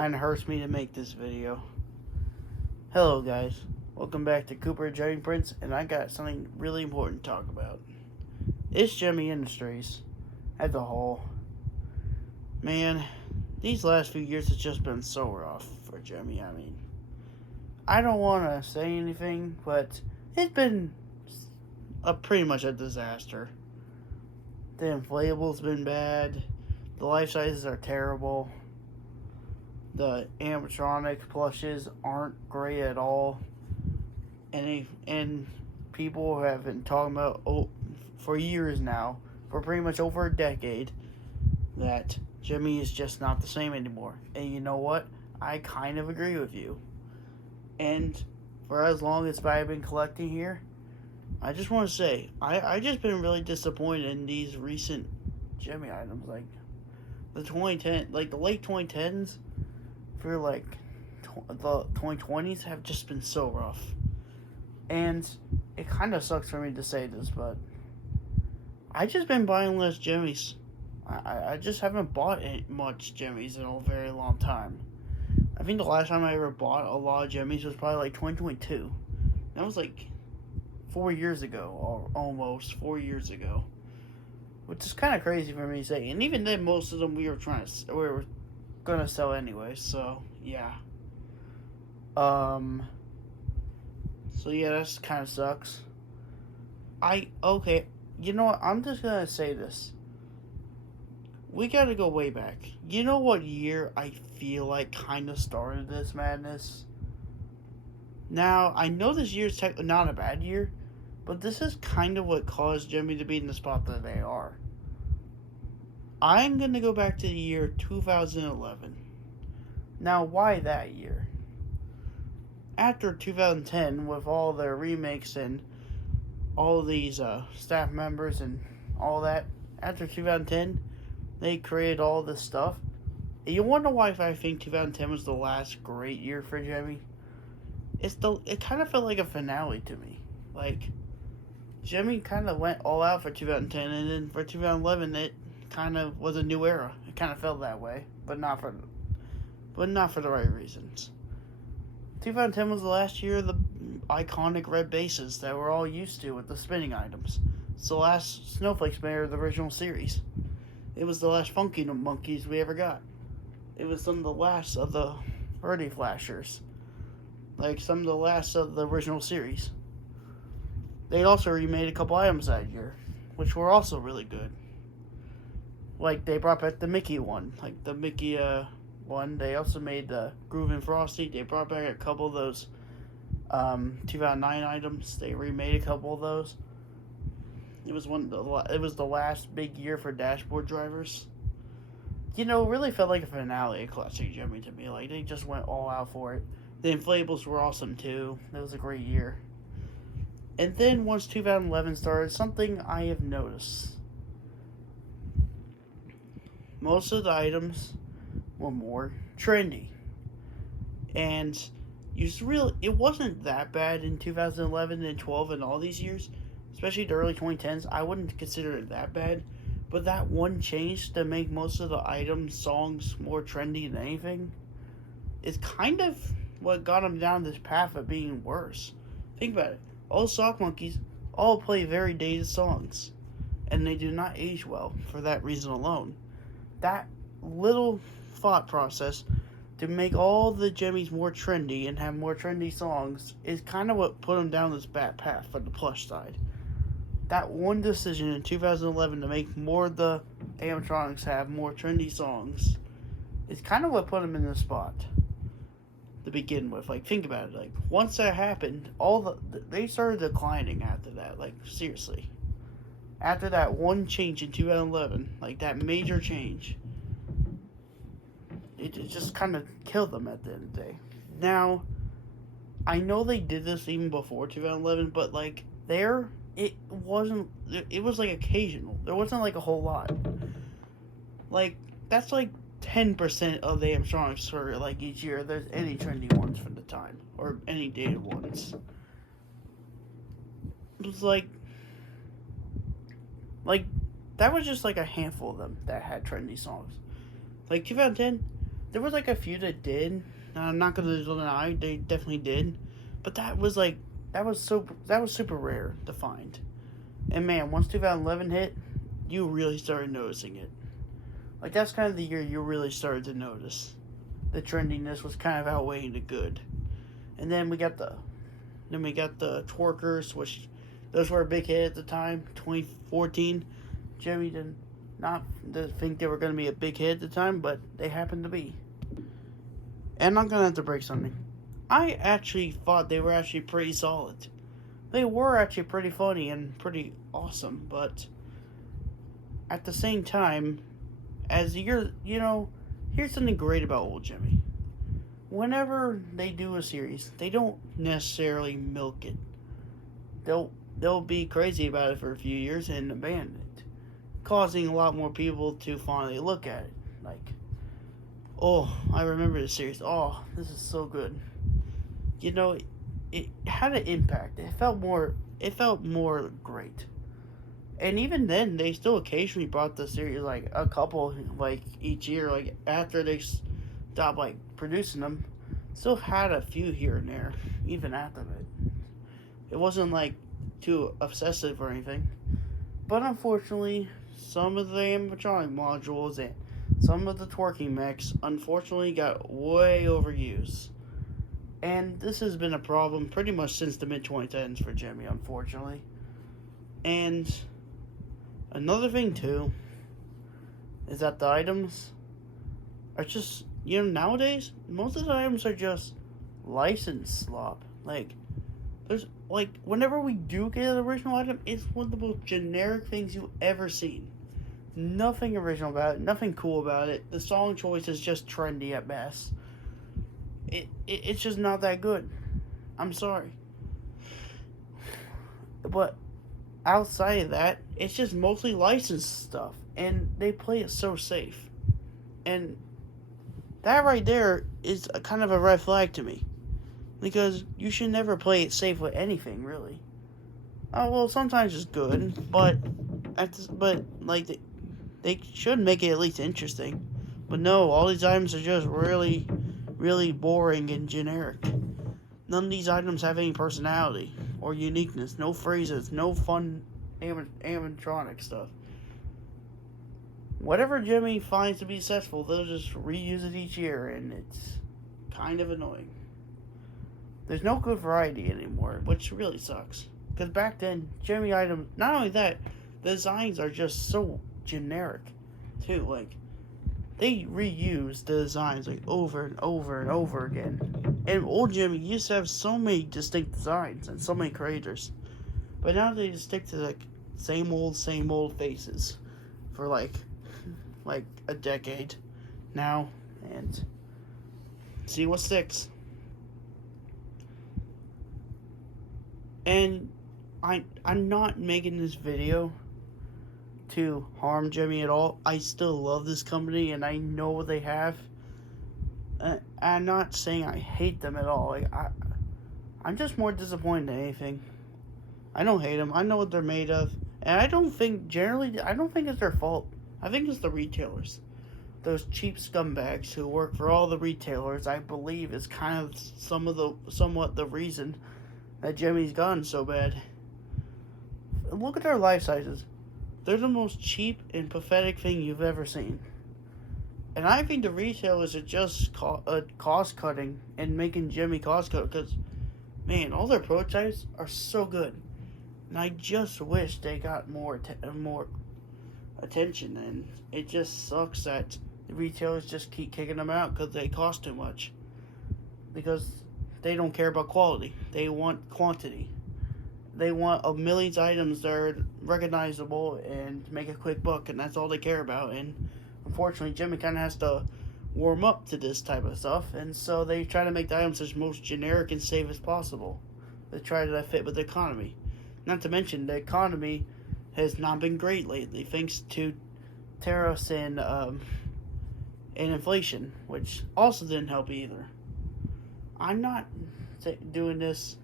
Kinda hurts me to make this video. Hello guys, welcome back to Cooper Judging Prince, and I got something really important to talk about. It's Gemmy Industries as a whole. Man, these last few years has just been so rough for Gemmy. I mean, I don't want to say anything, but it's been pretty much a disaster. The inflatable been bad. The life sizes are terrible. The animatronic plushes aren't great at all. And people have been talking about for years now, for pretty much over a decade, that Gemmy is just not the same anymore. And you know what? I kind of agree with you. And for as long as I've been collecting here, I just want to say, I just been really disappointed in these recent Gemmy items. Like, the 2010, like the late 2010s, for like the 2020s have just been so rough. And it kind of sucks for me to say this, but I just been buying less Gemmies. I just haven't bought much Gemmies in a very long time. I think the last time I ever bought a lot of Gemmies was probably like 2022. That was like 4 years ago, or almost 4 years ago. Which is kind of crazy for me to say. And even then, most of them we were gonna sell anyway, so yeah. So yeah, that's kind of sucks. Okay, you know what? I'm just gonna say this. We gotta go way back. You know what year I feel like kind of started this madness? Now, I know this year's technically not a bad year, but this is kind of what caused Gemmy to be in the spot that they are. I'm going to go back to the year 2011. Now, why that year? After 2010, with all their remakes and all these staff members and all that, after 2010, they created all this stuff. And you wonder why I think 2010 was the last great year for Gemmy? It kind of felt like a finale to me. Like, Gemmy kind of went all out for 2010, and then for 2011, it kind of was a new era. It kind of felt that way, but not for the right reasons. 2010 was the last year of the iconic red bases that we're all used to with the spinning items. It's the last Snowflake spinner of the original series. It was the last Funky Monkeys we ever got. It was some of the last of the Birdie Flashers. Like some of the last of the original series. They also remade a couple items that year, which were also really good. Like, they brought back the Mickey one. Like, the Mickey one. They also made the Groove and Frosty. They brought back a couple of those 2009 items. They remade a couple of those. It was the last big year for dashboard drivers. You know, it really felt like a finale of Classic Gemmy to me. Like, they just went all out for it. The inflatables were awesome, too. It was a great year. And then, once 2011 started, something I have noticed. Most of the items were more trendy. And it wasn't that bad in 2011 and 12 and all these years. Especially the early 2010s. I wouldn't consider it that bad. But that one change to make most of the items, songs more trendy than anything is kind of what got them down this path of being worse. Think about it. All Sock Monkeys all play very dated songs. And they do not age well for that reason alone. That little thought process to make all the Gemmies more trendy and have more trendy songs is kind of what put them down this bad path for the plush side. That one decision in 2011 to make more of the animatronics have more trendy songs is kind of what put them in this spot to begin with. Like, think about it. Like, once that happened, they started declining after that. Like, seriously. After that one change in 2011, like that major change, it just kind of killed them at the end of the day. Now, I know they did this even before 2011, but like it was like occasional. There wasn't like a whole lot. Like, that's like 10% of the animatronics for like each year. There's any trendy ones from the time, or any dated ones. It was like that was just like a handful of them that had trendy songs. Like 2010, There was like a few that did. I'm not gonna deny they definitely did, but that was super rare to find. And man, once 2011 hit, you really started noticing it. Like that's kind of the year you really started to notice the trendiness was kind of outweighing the good. And then we got the twerkers, which those were a big hit at the time. 2014, Gemmy did not think they were going to be a big hit at the time, but they happened to be. And I'm gonna have to break something. I actually thought they were actually pretty solid. They were actually pretty funny and pretty awesome, but at the same time, as here's something great about old Jimmy. Whenever they do a series, they don't necessarily milk it. They'll be crazy about it for a few years and abandon it, causing a lot more people to finally look at it. Like, oh, I remember this series. Oh, this is so good. You know, it had an impact. It felt more. It felt more great. And even then, they still occasionally brought the series like a couple like each year. Like after they stopped like producing them, still had a few here and there. Even after it, it wasn't like too obsessive or anything. But unfortunately, some of the animatronic modules and some of the twerking mechs unfortunately got way overused. And this has been a problem pretty much since the mid 2010s for Gemmy, unfortunately. And another thing too is that the items are just, nowadays most of the items are just license slop. Like there's like whenever we do get an original item, it's one of the most generic things you've ever seen. Nothing original about it, nothing cool about it. The song choice is just trendy at best. It's just not that good. I'm sorry. But outside of that, it's just mostly licensed stuff. And they play it so safe. And that right there is a kind of a red flag to me. Because you should never play it safe with anything, really. Oh, well, sometimes it's good, but they should make it at least interesting. But no, all these items are just really, really boring and generic. None of these items have any personality or uniqueness. No phrases, no fun animatronic stuff. Whatever Jimmy finds to be successful, they'll just reuse it each year, and it's kind of annoying. There's no good variety anymore, which really sucks. Because back then, Jimmy items, not only that, the designs are just so generic, too. Like, they reuse the designs like over and over and over again. And old Jimmy used to have so many distinct designs and so many creators. But now they just stick to like same old faces for like a decade now, and see what sticks. And I'm not making this video to harm Gemmy at all. I still love this company and I know what they have. I'm not saying I hate them at all. Like I'm just more disappointed than anything. I don't hate them. I know what they're made of, and I don't think it's their fault. I think it's the retailers. Those cheap scumbags who work for all the retailers, I believe, is kind of somewhat the reason that Gemmy's gotten so bad. Look at their life sizes. They're the most cheap and pathetic thing you've ever seen. And I think the retailers are just cost cutting and making Gemmy cost cut because, man, all their prototypes are so good. And I just wish they got more attention. And it just sucks that the retailers just keep kicking them out because they cost too much. Because they don't care about quality. They want quantity. They want a million items that are recognizable and make a quick buck, and that's all they care about. And unfortunately, Gemmy kind of has to warm up to this type of stuff, and so they try to make the items as most generic and safe as possible. They try to fit with the economy. Not to mention, the economy has not been great lately, thanks to tariffs and inflation, which also didn't help either. I'm not doing this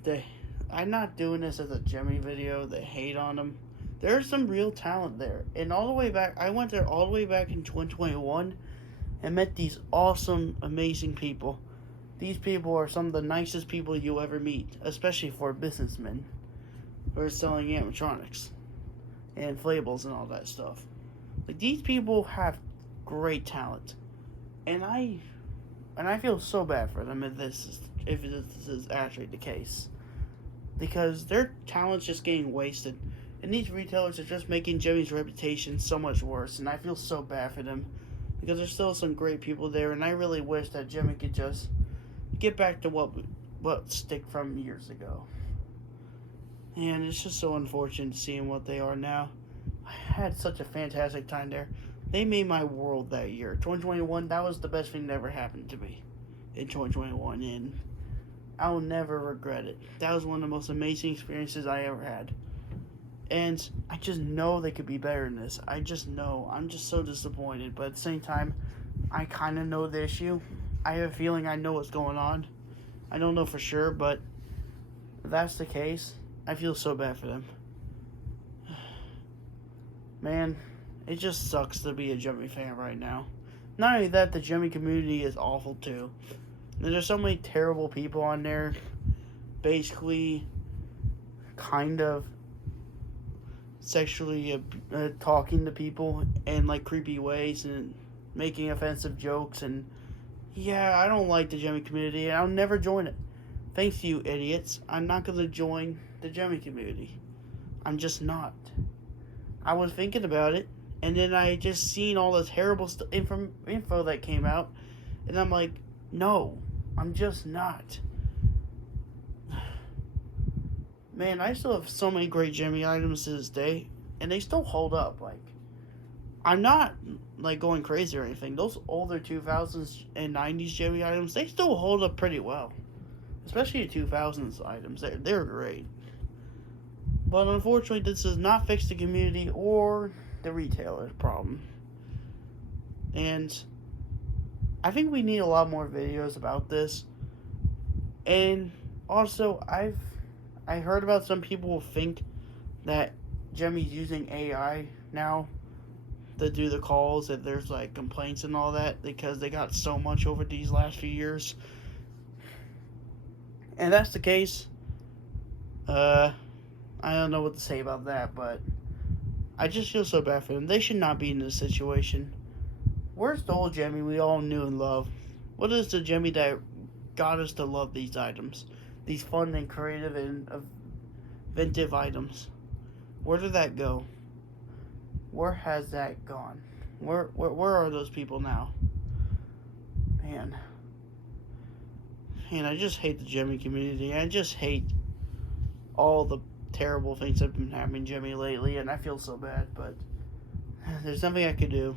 as a Gemmy video to hate on them. There's some real talent there. And all the way back, I went there all the way back in 2021, and met these awesome, amazing people. These people are some of the nicest people you'll ever meet, especially for businessmen who are selling animatronics and inflatables and all that stuff. Like, these people have great talent, and I feel so bad for them if this is actually the case, because their talent's just getting wasted, and these retailers are just making Jimmy's reputation so much worse, and I feel so bad for them, because there's still some great people there, and I really wish that Jimmy could just get back to what stick from years ago. And it's just so unfortunate seeing what they are now. I had such a fantastic time there. They made my world that year. 2021, that was the best thing that ever happened to me in 2021, and I'll never regret it. That was one of the most amazing experiences I ever had. And I just know they could be better than this. I just know. I'm just so disappointed. But at the same time, I kind of know the issue. I have a feeling I know what's going on. I don't know for sure, but if that's the case, I feel so bad for them. Man, it just sucks to be a Gemmy fan right now. Not only that, the Gemmy community is awful too. There's so many terrible people on there, basically, kind of sexually talking to people in like creepy ways and making offensive jokes. And yeah, I don't like the Gemmy community, and I'll never join it. Thanks to you idiots, I'm not gonna join the Gemmy community. I'm just not. I was thinking about it, and then I just seen all this terrible info that came out, and I'm like, no, I'm just not. Man, I still have so many great Gemmy items to this day, and they still hold up. Like, I'm not like going crazy or anything. Those older 2000s and 90s Gemmy items, they still hold up pretty well, especially the 2000s items. They're great. But unfortunately, this does not fix the community or the retailer's problem. And I think we need a lot more videos about this. And also, I heard about some people who think that Gemmy's using AI now to do the calls, that there's like complaints and all that because they got so much over these last few years. And that's the case. I don't know what to say about that, but I just feel so bad for them. They should not be in this situation. Where's the old Gemmy we all knew and loved? What is the Gemmy that got us to love these items? These fun and creative and inventive items. Where did that go? Where has that gone? Where are those people now? Man, I just hate the Gemmy community. I just hate all the terrible things that have been happening to Gemmy lately, and I feel so bad, but there's nothing I could do.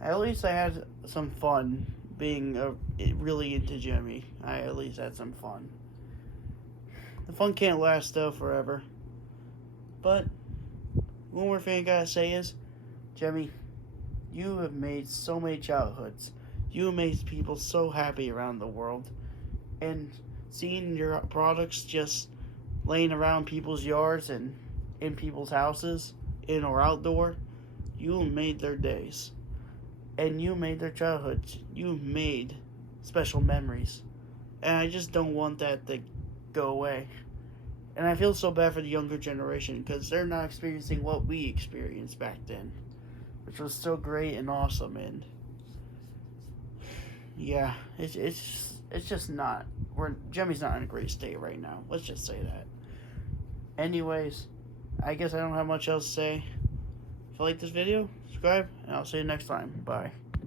At least I had some fun being really into Gemmy. I at least had some fun. The fun can't last, though, forever. But one more thing I gotta say is, Gemmy, you have made so many childhoods. You have made people so happy around the world. And seeing your products just laying around people's yards and in people's houses, in or outdoor, you made their days. And you made their childhoods. You made special memories. And I just don't want that to go away. And I feel so bad for the younger generation because they're not experiencing what we experienced back then, which was so great and awesome. And yeah, it's just not. Gemmy's not in a great state right now. Let's just say that. Anyways, I guess I don't have much else to say. If you like this video, subscribe, and I'll see you next time. Bye.